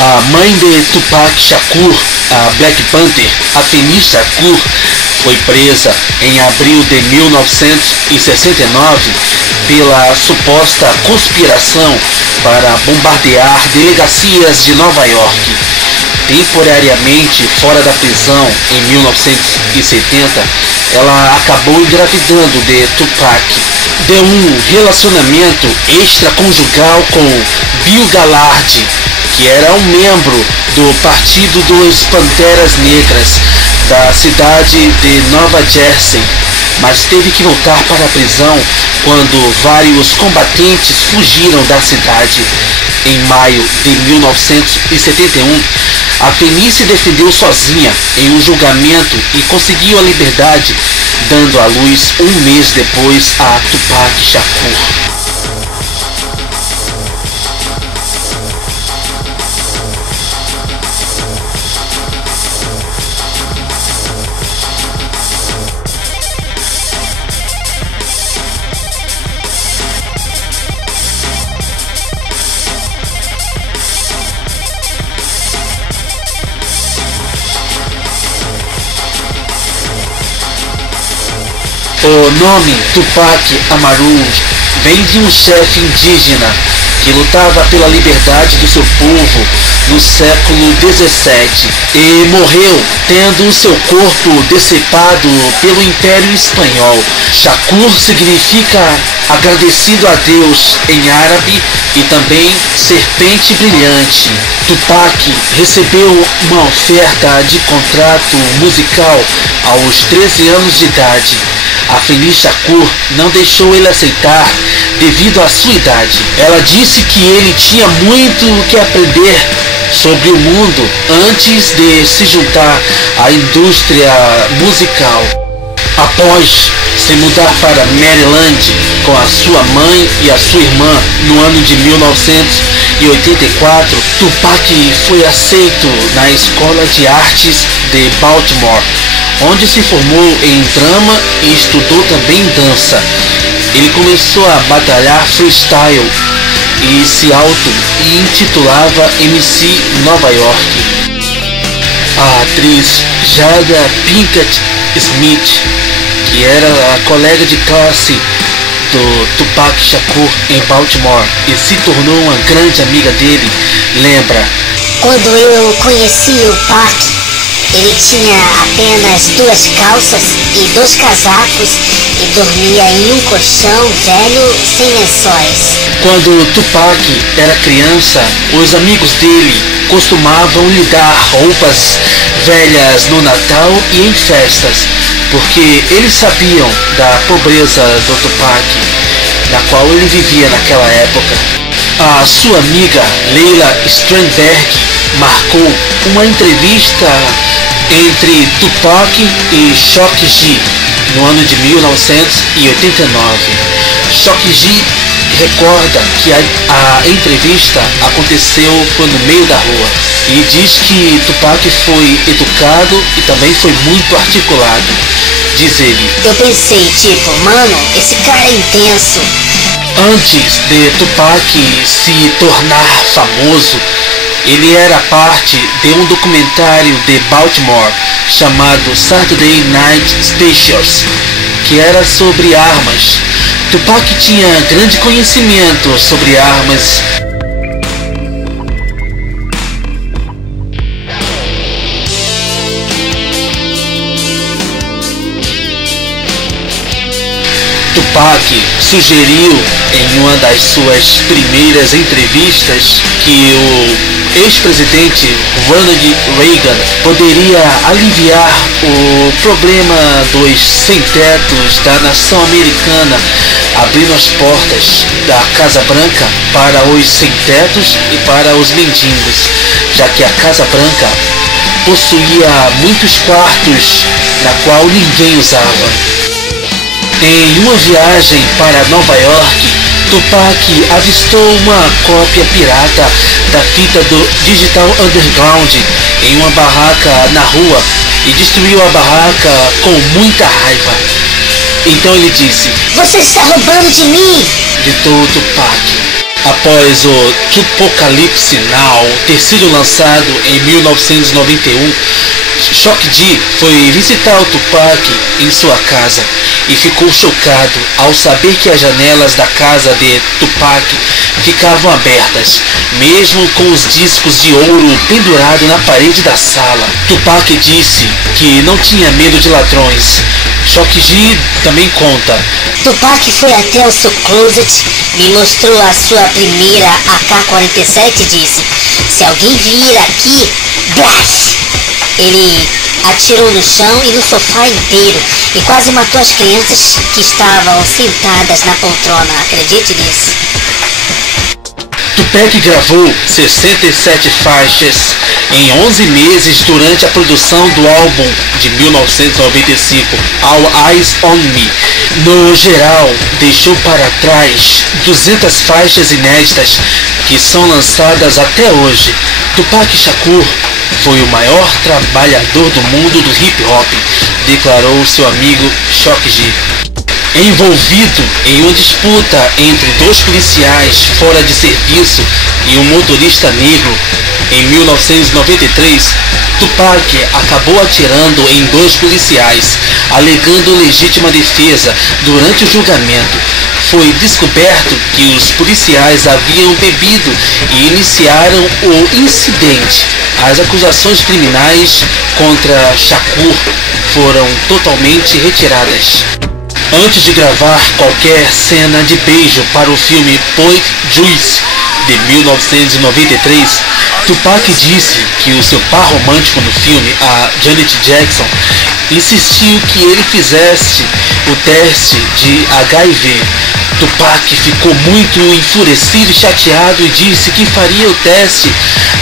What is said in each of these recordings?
A mãe de Tupac Shakur, a Black Panther, Afeni Shakur, foi presa em abril de 1969 pela suposta conspiração para bombardear delegacias de Nova York. Temporariamente fora da prisão em 1970, ela acabou engravidando de Tupac. Deu um relacionamento extraconjugal com Bill Gaillard, que era um membro do Partido dos Panteras Negras da cidade de Nova Jersey, mas teve que voltar para a prisão quando vários combatentes fugiram da cidade. Em maio de 1971, Afeni se defendeu sozinha em um julgamento e conseguiu a liberdade, dando à luz um mês depois a Tupac Shakur. O nome Tupac Amaru vem de um chefe indígena que lutava pela liberdade do seu povo no século XVII e morreu tendo o seu corpo decepado pelo Império Espanhol. Shakur significa agradecido a Deus em árabe e também serpente brilhante. Tupac recebeu uma oferta de contrato musical aos 13 anos de idade. Afeni Shakur não deixou ele aceitar devido à sua idade. Ela disse que ele tinha muito que aprender sobre o mundo antes de se juntar à indústria musical. Após se mudar para Maryland com a sua mãe e a sua irmã no ano de 1984, Tupac foi aceito na Escola de Artes de Baltimore, onde se formou em drama e estudou também dança. Ele começou a batalhar freestyle e se auto-intitulava MC Nova York. A atriz Jada Pinkett Smith, que era a colega de classe do Tupac Shakur em Baltimore e se tornou uma grande amiga dele, lembra: quando eu conheci o Pac, ele tinha apenas 2 calças e 2 casacos e dormia em um colchão velho sem lençóis. Quando Tupac era criança, os amigos dele costumavam lhe dar roupas velhas no Natal e em festas, porque eles sabiam da pobreza do Tupac, na qual ele vivia naquela época. A sua amiga Leila Sternberg marcou uma entrevista entre Tupac e Shock G no ano de 1989. Shock G recorda que a entrevista aconteceu no meio da rua e diz que Tupac foi educado e também foi muito articulado. Diz ele: eu pensei, tipo, mano, esse cara é intenso. Antes de Tupac se tornar famoso, ele era parte de um documentário de Baltimore chamado Saturday Night Specials, que era sobre armas. Tupac tinha grande conhecimento sobre armas. Tupac sugeriu em uma das suas primeiras entrevistas que o ex-presidente Ronald Reagan poderia aliviar o problema dos sem-tetos da nação americana, abrindo as portas da Casa Branca para os sem-tetos e para os mendigos, já que a Casa Branca possuía muitos quartos na qual ninguém usava. Em uma viagem para Nova York, Tupac avistou uma cópia pirata da fita do Digital Underground em uma barraca na rua e destruiu a barraca com muita raiva. Então ele disse: "Você está roubando de mim!" gritou Tupac. Após o Tupacalypse Now ter sido lançado em 1991, Shock G foi visitar o Tupac em sua casa e ficou chocado ao saber que as janelas da casa de Tupac ficavam abertas, mesmo com os discos de ouro pendurados na parede da sala. Tupac disse que não tinha medo de ladrões. Shock G também conta: Tupac foi até o seu closet, me mostrou a sua primeira AK-47 e disse: se alguém vir aqui, blast! Ele atirou no chão e no sofá inteiro e quase matou as crianças que estavam sentadas na poltrona. Acredite nisso. Tupac gravou 67 faixas em 11 meses durante a produção do álbum de 1995, All Eyes on Me. No geral, deixou para trás 200 faixas inéditas que são lançadas até hoje. Tupac Shakur foi o maior trabalhador do mundo do hip hop, declarou seu amigo Shock G. Envolvido em uma disputa entre dois policiais fora de serviço e um motorista negro, em 1993, Tupac acabou atirando em dois policiais, alegando legítima defesa. Durante o julgamento, foi descoberto que os policiais haviam bebido e iniciaram o incidente. As acusações criminais contra Shakur foram totalmente retiradas. Antes de gravar qualquer cena de beijo para o filme Boy Juice de 1993, Tupac disse que o seu par romântico no filme, a Janet Jackson, insistiu que ele fizesse o teste de HIV. Tupac ficou muito enfurecido e chateado e disse que faria o teste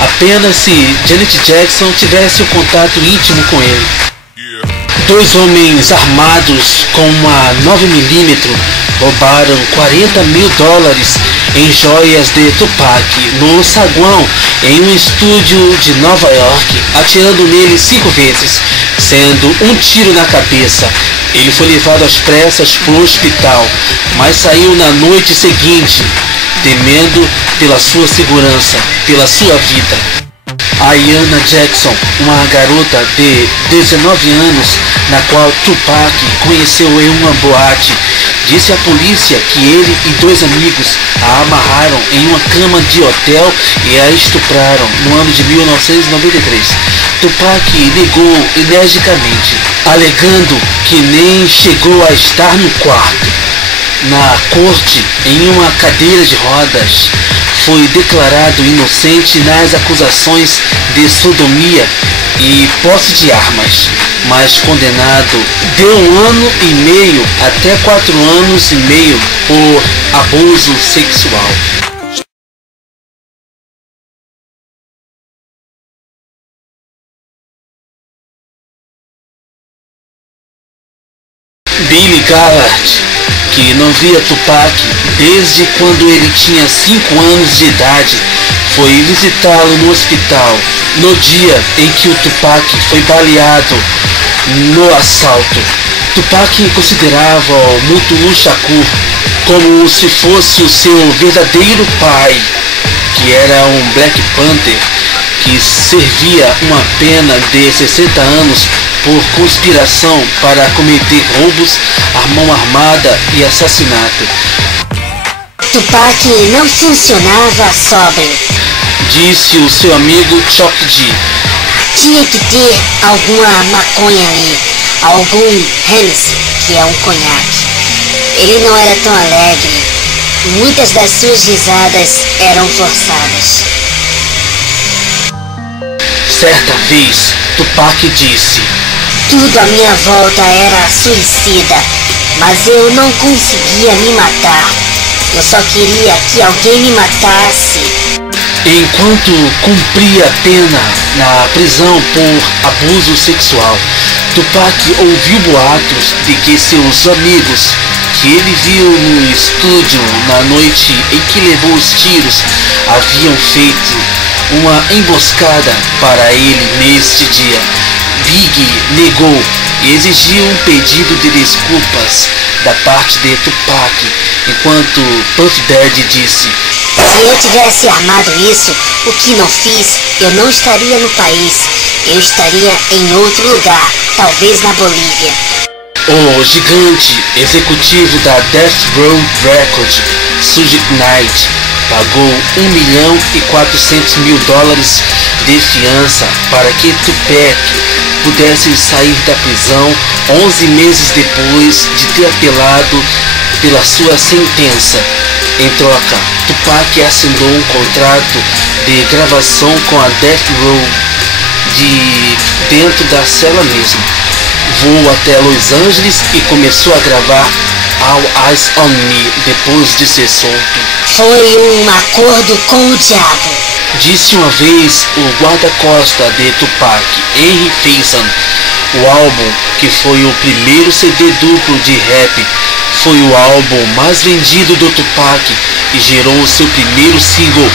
apenas se Janet Jackson tivesse um contato íntimo com ele. Dois homens armados com uma 9mm roubaram $40 mil em joias de Tupac no saguão em um estúdio de Nova York, atirando nele 5 vezes, sendo um tiro na cabeça. Ele foi levado às pressas para o hospital, mas saiu na noite seguinte, temendo pela sua segurança, pela sua vida. Ayanna Jackson, uma garota de 19 anos, na qual Tupac conheceu em uma boate, disse à polícia que ele e 2 amigos a amarraram em uma cama de hotel e a estupraram no ano de 1993. Tupac negou energicamente, alegando que nem chegou a estar no quarto. Na corte, em uma cadeira de rodas, foi declarado inocente nas acusações de sodomia e posse de armas, mas condenado de 1 ano e meio até 4 anos e meio por abuso sexual. Billy Gallard, que não via Tupac desde quando ele tinha 5 anos de idade, foi visitá-lo no hospital no dia em que o Tupac foi baleado no assalto. Tupac considerava o Mutulu Shakur como se fosse o seu verdadeiro pai, que era um Black Panther que servia uma pena de 60 anos por conspiração para cometer roubos, mão armada e assassinato. Tupac não funcionava sóbrio, disse o seu amigo Shock G. Tinha que ter alguma maconha ali, algum Hennessy, que é um conhaque. Ele não era tão alegre, muitas das suas risadas eram forçadas. Certa vez, Tupac disse: tudo à minha volta era suicida, mas eu não conseguia me matar. Eu só queria que alguém me matasse. Enquanto cumpria a pena na prisão por abuso sexual, Tupac ouviu boatos de que seus amigos, que ele viu no estúdio na noite em que levou os tiros, haviam feito uma emboscada para ele neste dia. Biggie negou e exigiu um pedido de desculpas da parte de Tupac, enquanto Puff Daddy disse: se eu tivesse armado isso, o que não fiz, eu não estaria no país. Eu estaria em outro lugar, talvez na Bolívia. O gigante executivo da Death Row Records, Suge Knight, pagou $1.400.000 de fiança para que Tupac pudesse sair da prisão 11 meses depois de ter apelado pela sua sentença. Em troca, Tupac assinou um contrato de gravação com a Death Row de dentro da cela mesmo. Voou até Los Angeles e começou a gravar All Eyes on Me depois de ser solto. Foi um acordo com o diabo, Disse uma vez o guarda-costa de Tupac, Henry Faison. O álbum, que foi o primeiro CD duplo de rap, foi o álbum mais vendido do Tupac e gerou o seu primeiro single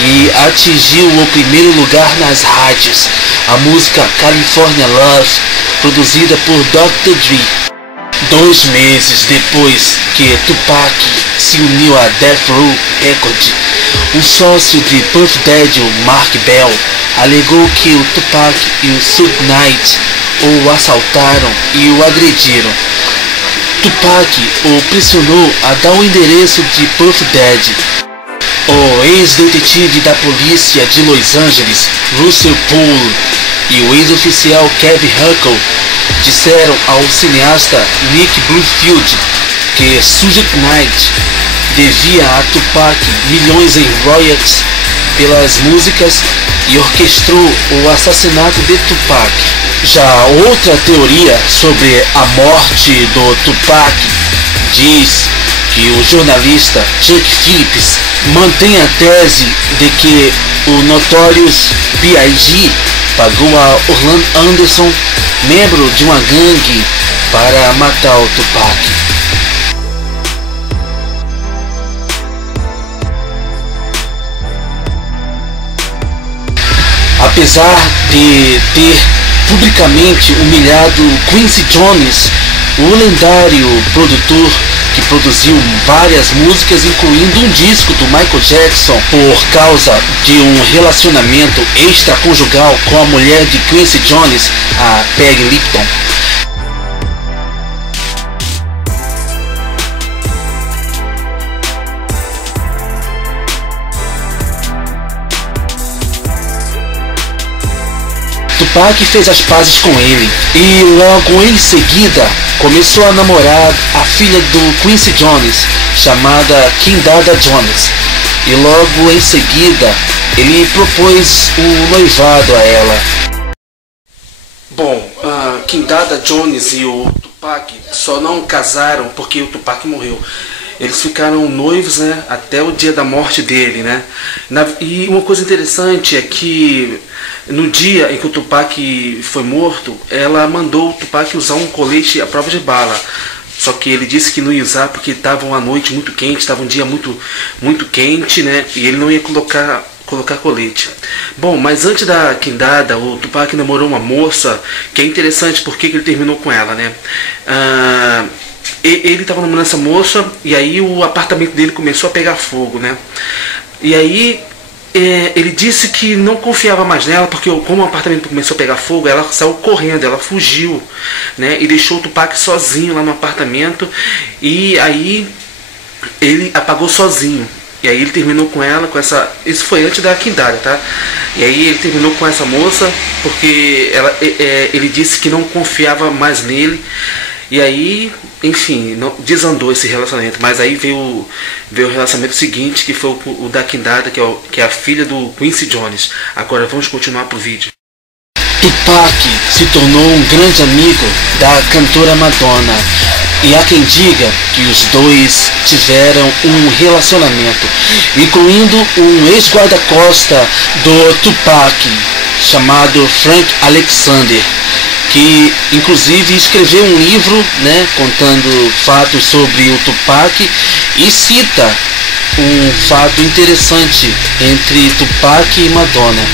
e atingiu o primeiro lugar nas rádios. A música California Love, produzida por Dr. Dre. 2 meses depois que Tupac se uniu a Death Row Records, um sócio de Puff Daddy, Mark Bell, alegou que o Tupac e o Suge Knight o assaltaram e o agrediram. Tupac o pressionou a dar o endereço de Puff Daddy. O ex-detetive da polícia de Los Angeles, Russell Poole, e o ex-oficial Kevin Huckle disseram ao cineasta Nick Bloomfield que Suge Knight devia a Tupac milhões em royalties pelas músicas e orquestrou o assassinato de Tupac. Já outra teoria sobre a morte do Tupac diz que o jornalista Chuck Phillips mantém a tese de que o Notorious B.I.G. pagou a Orlando Anderson, membro de uma gangue, para matar o Tupac. Apesar de ter publicamente humilhado Quincy Jones, o lendário produtor que produziu várias músicas, incluindo um disco do Michael Jackson, por causa de um relacionamento extraconjugal com a mulher de Quincy Jones, a Peggy Lipton. Tupac fez as pazes com ele e logo em seguida começou a namorar a filha do Quincy Jones, chamada Quindada Jones, e logo em seguida ele propôs o noivado a ela. Bom, a Quindada Jones e o Tupac só não casaram porque o Tupac morreu. Eles ficaram noivos, né, até o dia da morte dele, né? E uma coisa interessante é que no dia em que o Tupac foi morto, ela mandou o Tupac usar um colete à prova de bala. Só que ele disse que não ia usar porque estava uma noite muito quente, estava um dia muito quente, né? E ele não ia colocar colete. Bom, mas antes da Quindada, o Tupac namorou uma moça que é interessante porque ele terminou com ela, né? Ele estava namorando essa moça e aí o apartamento dele começou a pegar fogo, né? E aí ele disse que não confiava mais nela porque como o apartamento começou a pegar fogo, ela saiu correndo, ela fugiu, né? E deixou o Tupac sozinho lá no apartamento e aí ele apagou sozinho. E aí ele terminou com ela, com essa... Isso foi antes da Quindada, tá? E aí ele terminou com essa moça porque ele disse que não confiava mais nele. E aí, enfim, desandou esse relacionamento. Mas aí veio o relacionamento seguinte, que foi o da Quindada, que é a filha do Quincy Jones. Agora vamos continuar pro vídeo. Tupac se tornou um grande amigo da cantora Madonna. E há quem diga que os dois tiveram um relacionamento, incluindo um ex-guarda-costa do Tupac, chamado Frank Alexander, que inclusive escreveu um livro, né, contando fatos sobre o Tupac e cita um fato interessante entre Tupac e Madonna.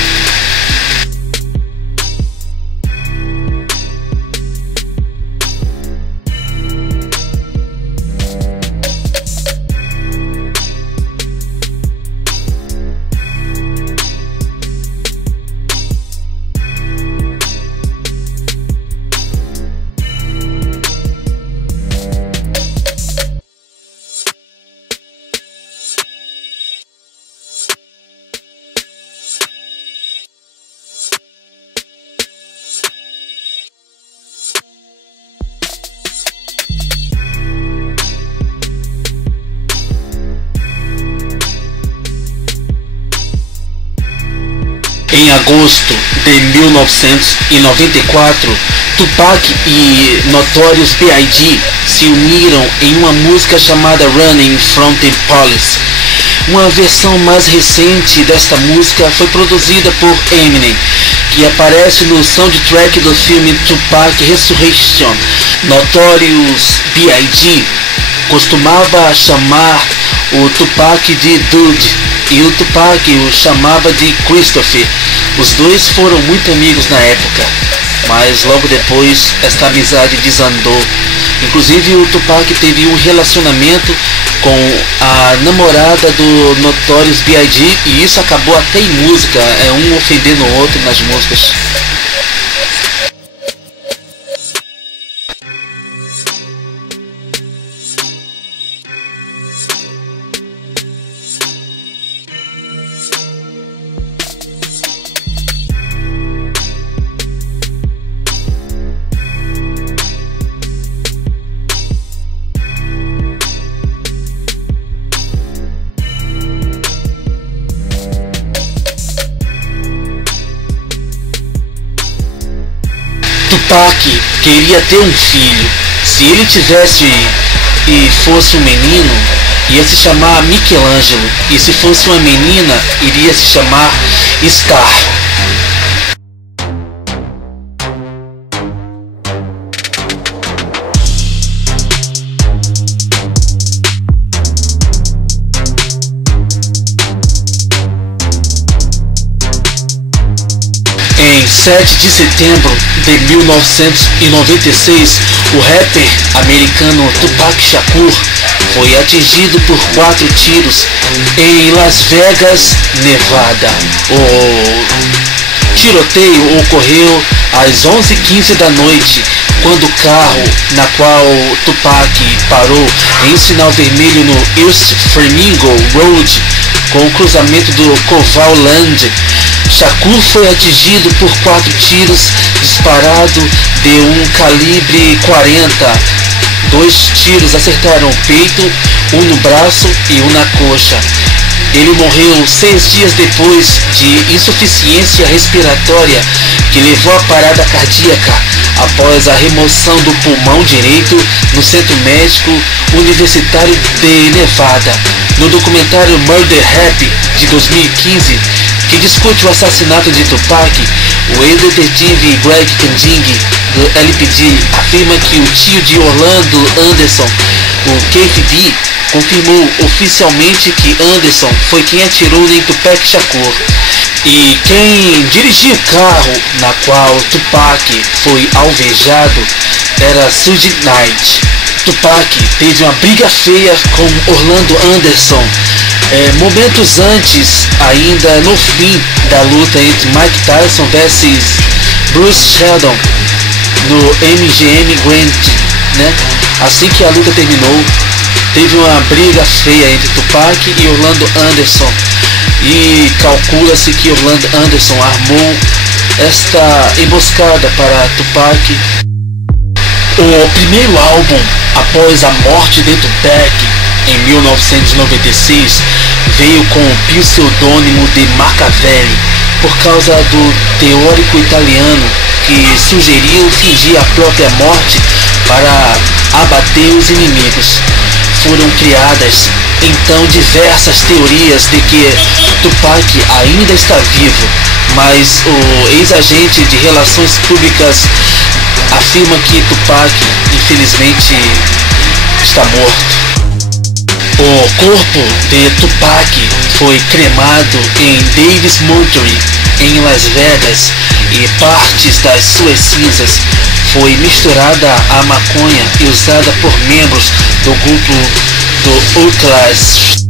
Em agosto de 1994, Tupac e Notorious B.I.G. se uniram em uma música chamada Running from the Police. Uma versão mais recente desta música foi produzida por Eminem, que aparece no soundtrack do filme Tupac Resurrection. Notorious B.I.G. costumava chamar o Tupac de Dude e o Tupac o chamava de Christopher. Os dois foram muito amigos na época, mas logo depois esta amizade desandou. Inclusive o Tupac teve um relacionamento com a namorada do Notorious B.I.G. e isso acabou até em música, um ofendendo o outro nas músicas. Tupac queria ter um filho. Se ele tivesse e fosse um menino, ia se chamar Michelangelo, e se fosse uma menina, iria se chamar Scar. Em 7 de setembro de 1996, o rapper americano Tupac Shakur foi atingido por 4 tiros em Las Vegas, Nevada. O tiroteio ocorreu às 11h15 da noite, quando o carro na qual Tupac parou em sinal vermelho no East Flamingo Road, com o cruzamento do Koval Land. Shakur foi atingido por 4 tiros disparados de um calibre 40. 2 tiros acertaram o peito, um no braço e um na coxa. Ele morreu 6 dias depois de insuficiência respiratória, que levou à parada cardíaca após a remoção do pulmão direito no Centro Médico Universitário de Nevada. No documentário Murder Rap de 2015, que discute o assassinato de Tupac, o ex-detetive Greg Kending, do LPD, afirma que o tio de Orlando Anderson, o KFD, confirmou oficialmente que Anderson foi quem atirou em Tupac Shakur. E quem dirigia o carro na qual Tupac foi alvejado era Suge Knight. Tupac teve uma briga feia com Orlando Anderson momentos antes, ainda no fim da luta entre Mike Tyson vs Bruce Seldon no MGM Grand, né? Assim que a luta terminou, teve uma briga feia entre Tupac e Orlando Anderson, e calcula-se que Orlando Anderson armou esta emboscada para Tupac. O primeiro álbum após a morte de Tupac, em 1996, veio com o pseudônimo de Machiavelli, por causa do teórico italiano que sugeriu fingir a própria morte para abater os inimigos. Foram criadas então diversas teorias de que Tupac ainda está vivo, mas o ex-agente de relações públicas afirma que Tupac, infelizmente, está morto. O corpo de Tupac foi cremado em Davis Montgomery, em Las Vegas, e partes das suas cinzas foi misturada à maconha e usada por membros do grupo do Outlast.